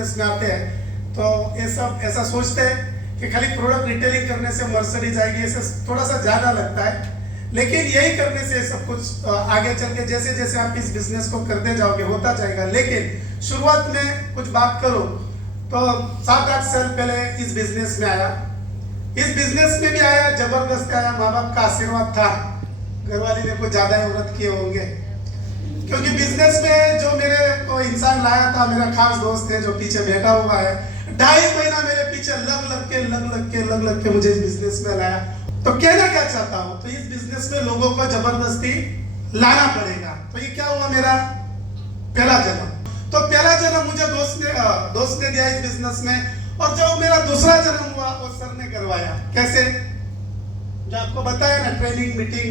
Business में आते हैं तो ये सब ऐसा सोचते हैं कि खाली प्रोडक्ट रिटेलिंग करने से मर्सिडीज आएगी, ऐसे थोड़ा सा ज्यादा लगता है। लेकिन यही करने से सब कुछ आगे चल के जैसे जैसे आप इस बिजनेस को करते जाओगे होता जाएगा। लेकिन शुरुआत में कुछ बात करो तो 7-8 साल पहले इस बिजनेस में आया। इस बिजनेस में भी आया, जबरदस्त आया, माँ बाप का आशीर्वाद था, घर वाले ने कुछ ज्यादा व्रत किए होंगे, क्योंकि बिजनेस में जो मेरे को इंसान लाया था, मेरा खास दोस्त है जो पीछे बैठा हुआ है, 2.5 महीना मेरे पीछे लग लग के मुझे इस बिजनेस में लाया। तो कहना क्या चाहता हूं, तो इस बिजनेस में लोगों को जबरदस्ती लाना पड़ेगा। तो ये क्या हुआ, मेरा पहला जन्म। तो पहला जन्म मुझे दोस्त ने दिया इस बिजनेस में, और जब मेरा दूसरा जन्म हुआ वो सर ने करवाया। कैसे, जो आपको बताया ना ट्रेनिंग मीटिंग,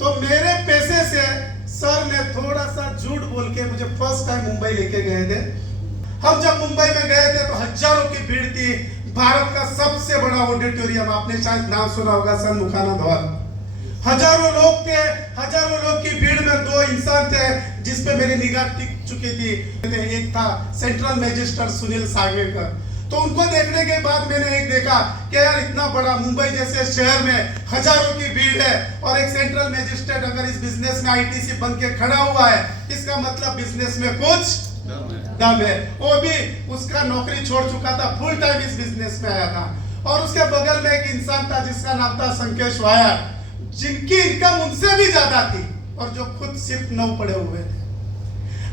तो मेरे पैसे से सर ने थोड़ा सा झूठ बोल के मुझे फर्स्ट टाइम मुंबई लेके गए थे। हम जब मुंबई में गए थे तो हजारों की भीड़ थी, भारत का सबसे बड़ा ऑडिटोरियम, आपने शायद नाम सुना होगा, सन्मुखानंद हॉल। हजारों लोग थे, हजारों लोग की भीड़ में 2 इंसान थे जिस पे मेरी निगाह टिक चुकी थी। एक था सेंट्रल मजिस्ट्रेट सुनील सागवेकर। तो उनको देखने के बाद मैंने एक देखा कि यार इतना बड़ा मुंबई जैसे शहर में हजारों की भीड़ है और एक सेंट्रल मजिस्ट्रेट अगर इस बिजनेस में आईटीसी बन के खड़ा हुआ है, इसका मतलब बिजनेस में कुछ दम है। वो भी उसका नौकरी छोड़ चुका था, फुल टाइम इस बिजनेस में आया था। और उसके बगल में एक इंसान था जिसका नाम था संकेश वायर, जिनकी इनकम उनसे भी ज्यादा थी और जो खुद सिर्फ 9 पढ़े हुए थे।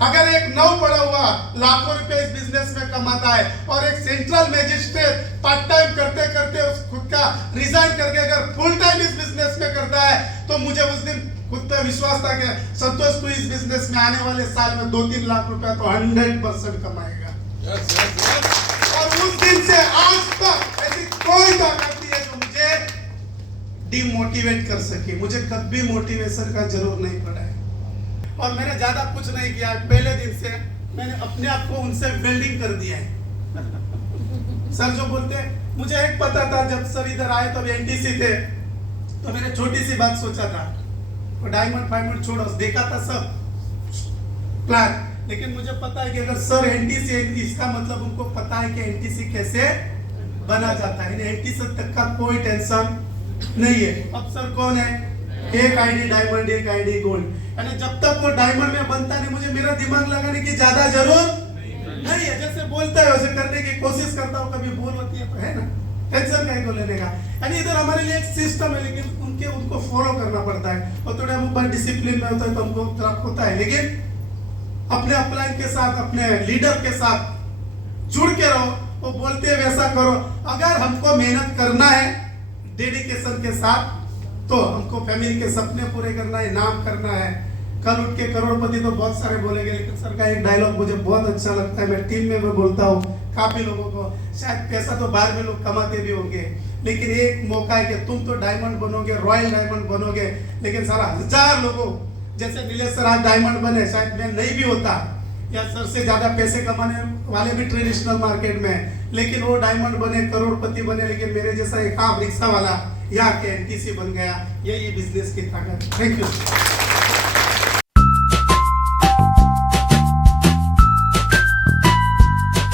अगर एक 9 पढ़ा हुआ लाखों रुपए इस बिजनेस में कमाता है और एक सेंट्रल मजिस्ट्रेट पार्ट टाइम करते करते उस खुद का रिजाइन करके अगर फुल टाइम इस बिजनेस में करता है, तो मुझे उस दिन खुद पे विश्वास था कि संतोष तू इस बिजनेस में आने वाले साल में 2-3 लाख रुपए तो 100% कमाएगा। और उस दिन से आज तक ऐसी कोई ताकत नहीं है जो मुझे डिमोटिवेट कर सके। मुझे कभी मोटिवेशन का जरूर नहीं पड़ा है और मैंने ज्यादा कुछ नहीं किया। पहले दिन से मैंने अपने आप को उनसे वेल्डिंग कर दिया है। सर जो बोलते हैं, मुझे एक पता था जब सर इधर आए तब एनटीसी थे, तो मैंने छोटी सी बात सोचा था, डायमंड फाइमंड छोड़ो, देखा था सब प्लान, लेकिन मुझे पता है कि अगर सर एनटीसी, इसका मतलब उनको पता है कि एनटीसी कैसे बना जाता है। एनटीसी तक का कोई टेंशन नहीं है। अब सर कौन है, एक आईडी डायमंड, एक आईडी गोल्ड, यानी जब तक वो डायमंड में बनता नहीं, मुझे मेरा दिमाग लगाने की ज्यादा जरूरत नहीं है। जैसे बोलता है वैसे करने की कोशिश करता हूँ, कभी भूल होती है तो है ना, टेंशन कहीं को लेने का। यानी इधर हमारे लिए एक सिस्टम है, लेकिन उनको फॉलो करना पड़ता है और थोड़ा ऊपर डिसिप्लिन में होता है तो हमको होता है। लेकिन अपने अपलाइन के साथ, अपने लीडर के साथ जुड़ के रहो, वो बोलते हैं वैसा करो। अगर हमको मेहनत करना है डेडिकेशन के साथ, तो हमको फैमिली के सपने पूरे करना है, नाम करना है। कल उठ के करोड़पति तो बहुत सारे बोलेंगे, लेकिन सर का एक डायलॉग मुझे बहुत अच्छा लगता है, मैं टीम में बोलता हूँ काफी लोगों को, शायद पैसा तो बाहर में लोग कमाते भी होंगे, लेकिन एक मौका है कि तुम तो डायमंड बनोगे, रॉयल डायमंड बनोगे। लेकिन सारा 1000 लोगों जैसे नीलेश सर आज डायमंड बने, शायद मैं नहीं भी होता, या सर से ज्यादा पैसे कमाने वाले भी ट्रेडिशनल मार्केट में, लेकिन वो डायमंड बने, करोड़पति बने, लेकिन मेरे जैसा एक आम रिक्शा वाला यहाँ के एनटीसी बन गया। यही बिजनेस की ताकत। Thank you.